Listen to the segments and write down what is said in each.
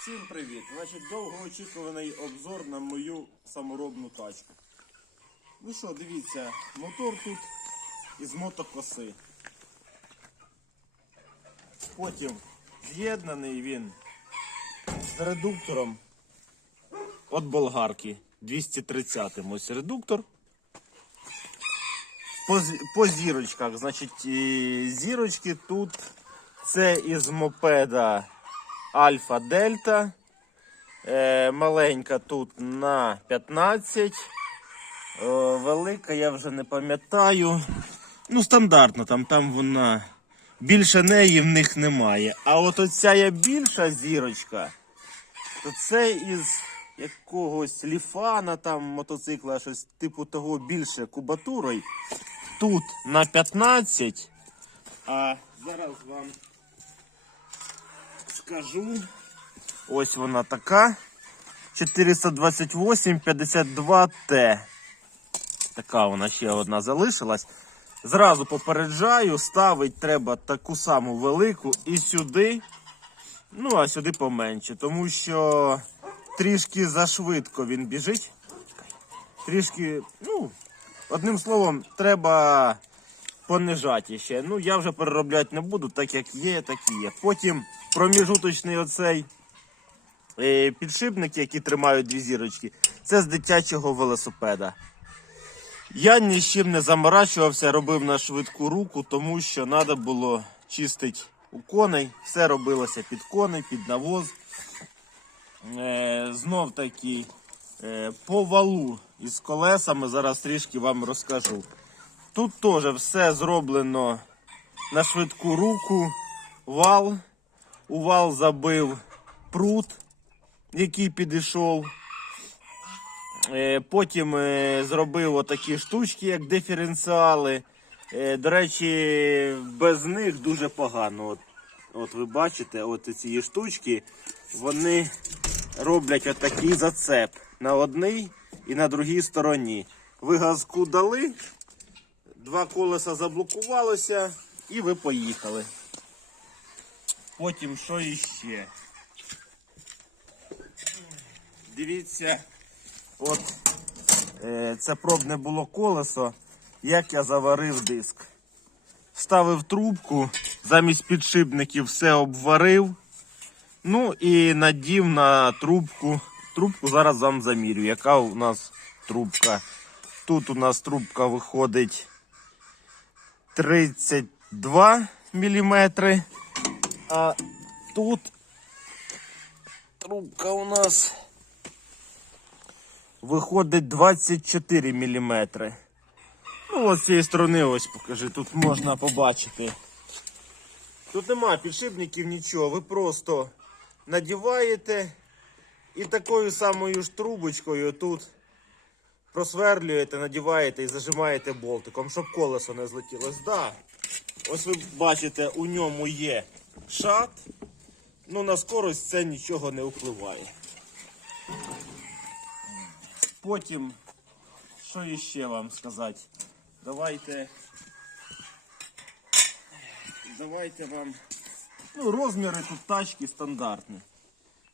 Всім привіт! Значить, довгоочікуваний обзор на мою саморобну тачку. Ну що, дивіться, мотор тут із мотокоси. Потім з'єднаний він з редуктором від болгарки 230 ось редуктор. По, по зірочках, значить, зірочки тут це із мопеда Альфа Дельта. Е, маленька тут на 15. Е, велика, я вже не пам'ятаю. Ну, стандартно, там, там вона. Більше неї в них немає. А от оця є більша зірочка, то це із якогось ліфана там мотоцикла, щось типу того більше кубатурою. Тут на 15. А зараз вам скажу. Ось вона така. 428 52 Т. Така вона ще одна залишилась. Зразу попереджаю, ставить треба таку саму велику і сюди. Ну, а сюди поменше, тому що трішки зашвидко він біжить. Трішки, ну, одним словом, треба понижати ще. Ну, я вже переробляти не буду, так як є, так і є. Потім проміжуточний оцей е, підшипник, які тримають дві зірочки, це з дитячого велосипеда. Я ні з чим не заморачувався, робив на швидку руку, тому що треба було чистити у коней. Все робилося під коней, під навоз. Е, знов таки е, по валу із колесами зараз трішки вам розкажу. Тут теж все зроблено на швидку руку. Вал. У вал забив прут, який підійшов. Е, Потім е, зробив отакі штучки, як диференціали. Е, До речі, без них дуже погано. От, от ви бачите, от ці штучки, вони роблять отакий зацеп на одній і на другій стороні. Ви газку дали, два колеса заблокувалося і ви поїхали. Потім що іще? Дивіться, от е, це пробне було колесо, як я заварив диск. Вставив трубку, замість підшипників все обварив. Ну і надів на трубку. Трубку зараз вам замірю, яка у нас трубка. Тут у нас трубка виходить 32 мм. А тут трубка у нас виходить 24 мм. Ну, ось з цієї сторони ось покажи, тут можна побачити. Тут немає підшипників, нічого. Ви просто надіваєте і такою самою ж трубочкою тут просверлюєте, надіваєте і зажимаєте болтиком, щоб колесо не злетіло. Да. Ось ви бачите, у ньому є шат. Ну на скорость це нічого не впливає. Потім, що іще вам сказати? Давайте. Давайте вам. Ну, розміри тут тачки стандартні.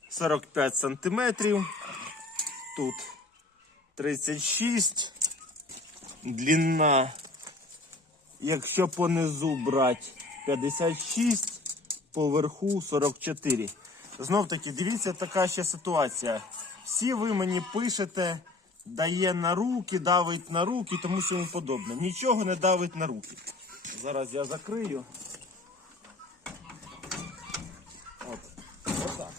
45 сантиметрів. Тут 36. Длина, якщо понизу брати 56, поверху 44. Знов таки, дивіться, така ще ситуація. Всі ви мені пишете, дає на руки, давить на руки тому всьому подобне. Нічого не давить на руки. Зараз я закрию. От. Отак.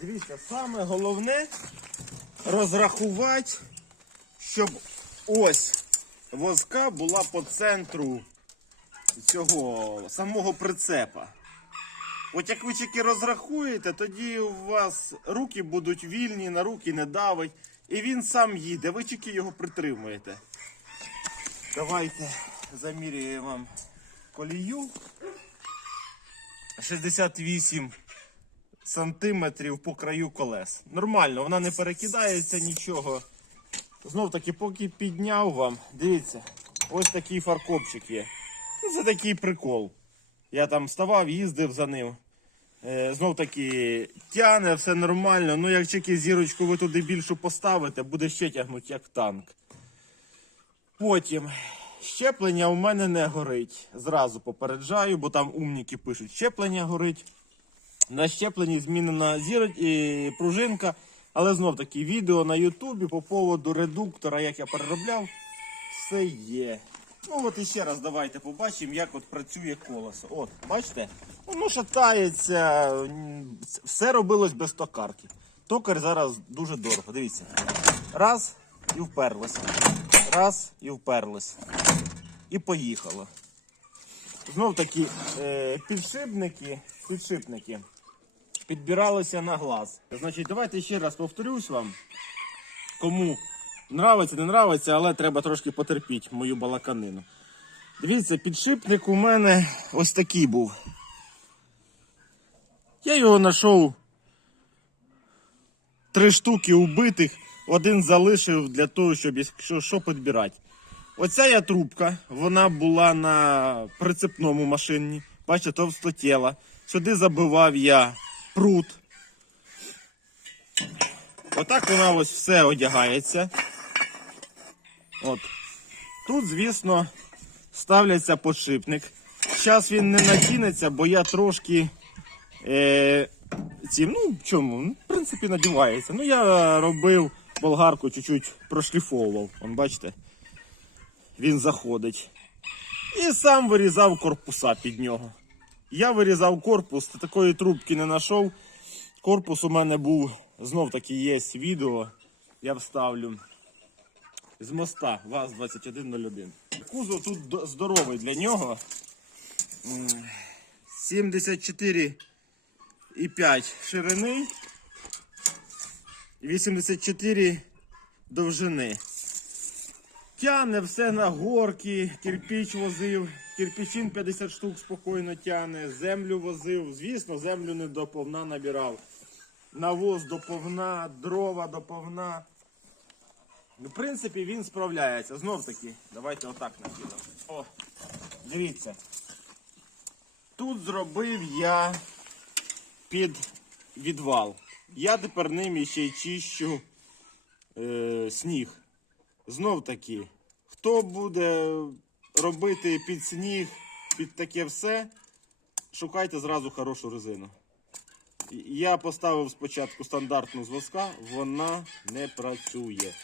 Дивіться, саме головне розрахувати, щоб ось воска була по центру цього самого прицепа. От як ви тільки розрахуєте, тоді у вас руки будуть вільні, на руки не давить. І він сам їде, ви тільки його притримуєте. Давайте замірюємо вам колію. 68 сантиметрів по краю колес. Нормально, вона не перекидається нічого. Знов таки, поки підняв вам, дивіться, ось такий фаркопчик є. Це такий прикол. Я там вставав, їздив за ним. Е, знов таки тяне, все нормально. Ну, як тільки зірочку ви туди більшу поставите, буде ще тягнути як танк. Потім щеплення у мене не горить. Зразу попереджаю, бо там умніки пишуть, щеплення горить. На щепленні змінена зіро... і пружинка, але знов таки відео на Ютубі по поводу редуктора, як я переробляв, все є. Ну от іще раз давайте побачимо, як от працює колесо. От, бачите, воно шатається, все робилось без токарки. Токар зараз дуже дорого. Дивіться. Раз і вперлось. Раз і вперлось. І поїхало. Знов таки е, підшипники, підшипники підбиралися на глаз. Значить, давайте ще раз повторюсь вам. Кому нравиться, не нравиться, але треба трошки потерпіти мою балаканину. Дивіться, підшипник у мене ось такий був. Я його знайшов три штуки убитих, один залишив для того, щоб якщо що підбирати. Оця я трубка, вона була на прицепному машині. Бачите, товстотіла. Сюди забивав я прут. Отак вона ось все одягається. От. Тут, звісно, ставляться подшипник. Зараз він не надінеться, бо я трошки е, цим, ну, чому? Ну, В принципі, надівається. Ну, я робив болгарку, чуть-чуть прошліфовував. Вон, бачите? Він заходить. І сам вирізав корпуса під нього. Я вирізав корпус, такої трубки не знайшов. Корпус у мене був, знов таки є відео, я вставлю. З моста ВАЗ-2101. Кузов тут здоровий для нього. 74,5 ширини і 84 довжини. Тяне все на горки, кирпіч возив, кирпічин 50 штук спокійно тяне, землю возив. Звісно, землю не доповна набирав. Навоз доповна, дрова доповна. В принципі, він справляється. Знов таки, давайте отак накидав. О, дивіться. Тут зробив я під відвал. Я тепер ним ще й чищу е, сніг. Знов таки, хто буде робити під сніг, під таке все, шукайте зразу хорошу резину. Я поставив спочатку стандартну з воска, вона не працює.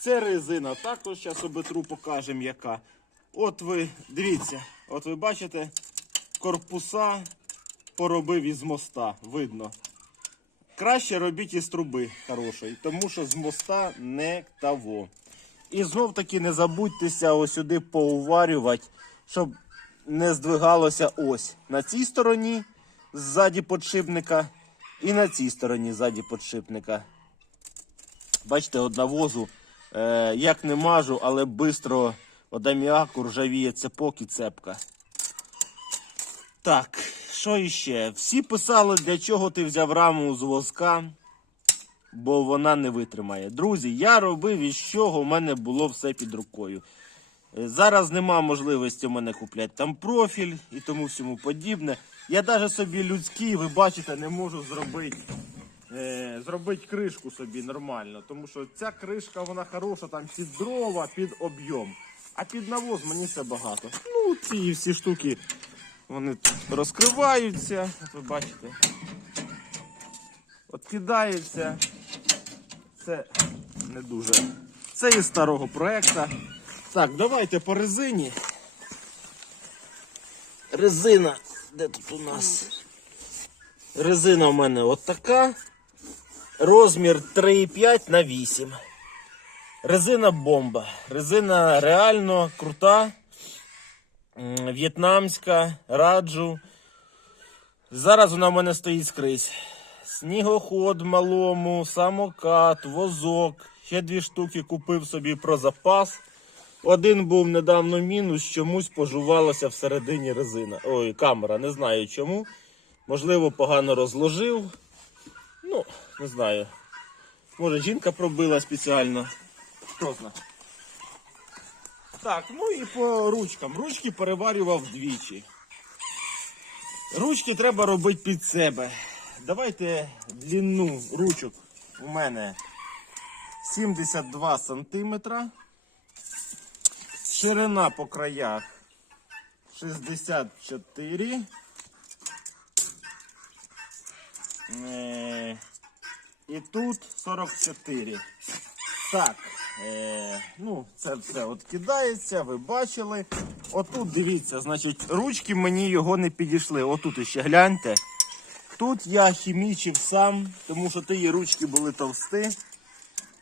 Це резина також, зараз обетру покажемо яка. От ви, дивіться, от ви бачите, корпуса поробив із моста, видно. Краще робіть із труби хорошої, тому що з моста не того. І знов таки не забудьтеся ось сюди поуварювати, щоб не здвигалося ось на цій стороні ззаді подшипника і на цій стороні ззаді подшипника. Бачите, от навозу, е, як не мажу, але швидко від аміаку ржавіє цепок і цепка. Так, що іще? Всі писали, для чого ти взяв раму з воска, бо вона не витримає. Друзі, я робив із чого в мене було все під рукою. Е, Зараз нема можливості в мене купляти там профіль і тому всьому подібне. Я навіть собі людський, ви бачите, не можу зробити. Е, зробити кришку собі нормально, тому що ця кришка вона хороша там під дрова, під об'єм. А під навоз мені це багато. Ну, ці всі штуки вони розкриваються, от ви бачите. Откидаються. Це не дуже. Це із старого проекту. Так, давайте по резині. Резина. Де тут у нас? Резина у мене от. Розмір 3,5 на 8. Резина бомба. Резина реально крута. В'єтнамська, раджу. Зараз вона в мене стоїть скрізь. Снігоход малому, самокат, возок. Ще дві штуки купив собі про запас. Один був недавно мінус, чомусь пожувалася всередині резина. Ой, камера, не знаю чому. Можливо, погано розложив. Ну, не знаю. Може, жінка пробила спеціально. Хто знає. Так, ну і по ручкам. Ручки переварював двічі. Ручки треба робити під себе. давайте длину ручок у мене 72 сантиметра. Ширина по краях 64. І тут 44. Так, е, ну, це все от кидається, ви бачили. Отут дивіться, значить, ручки мені його не підійшли. Отут іще гляньте. Тут я хімічив сам, тому що тії ручки були товсті.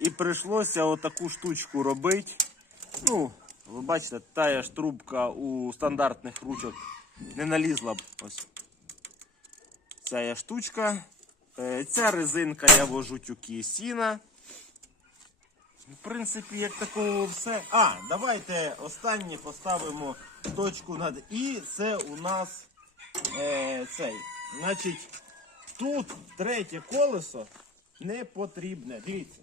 І прийшлося отаку штучку робити. Ну, ви бачите, тая ж трубка у стандартних ручок не налізла б. Ось. Ця штучка. Е, Ця резинка я вожу тюки сіна. В принципі, як такого все. А, давайте останнє поставимо точку над І. Це у нас е, цей. Значить, тут третє колесо не потрібне. Дивіться.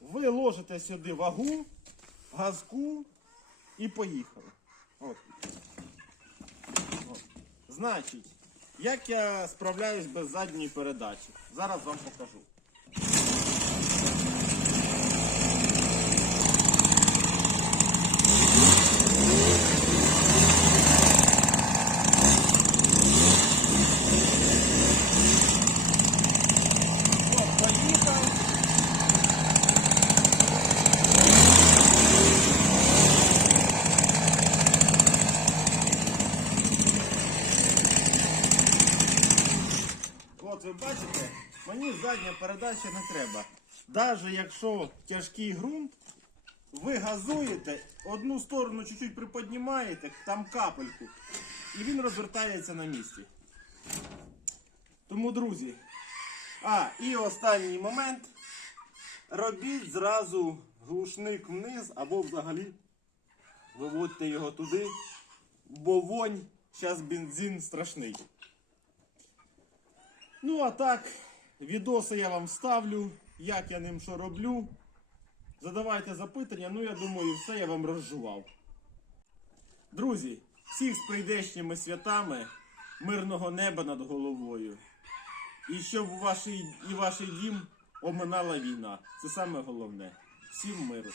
Ви ложите сюди вагу, газку і поїхали. От. Значить, як я справляюсь без задньої передачі? Зараз вам покажу. От, поїхав. От ви бачите, мені задня передача не треба. Навіть якщо тяжкий ґрунт, ви газуєте, одну сторону чуть-чуть приподнімаєте, там капельку, і він розвертається на місці. Тому, друзі, а, і останній момент. Робіть зразу глушник вниз або взагалі виводьте його туди, бо вонь, зараз бензин страшний. Ну, а так, відоси я вам ставлю, як я ним що роблю. Задавайте запитання, ну я думаю, все я вам розжував. Друзі, всіх з прийдешніми святами, мирного неба над головою. І щоб у вашій, і ваш дім оминала війна. Це саме головне. Всім миру.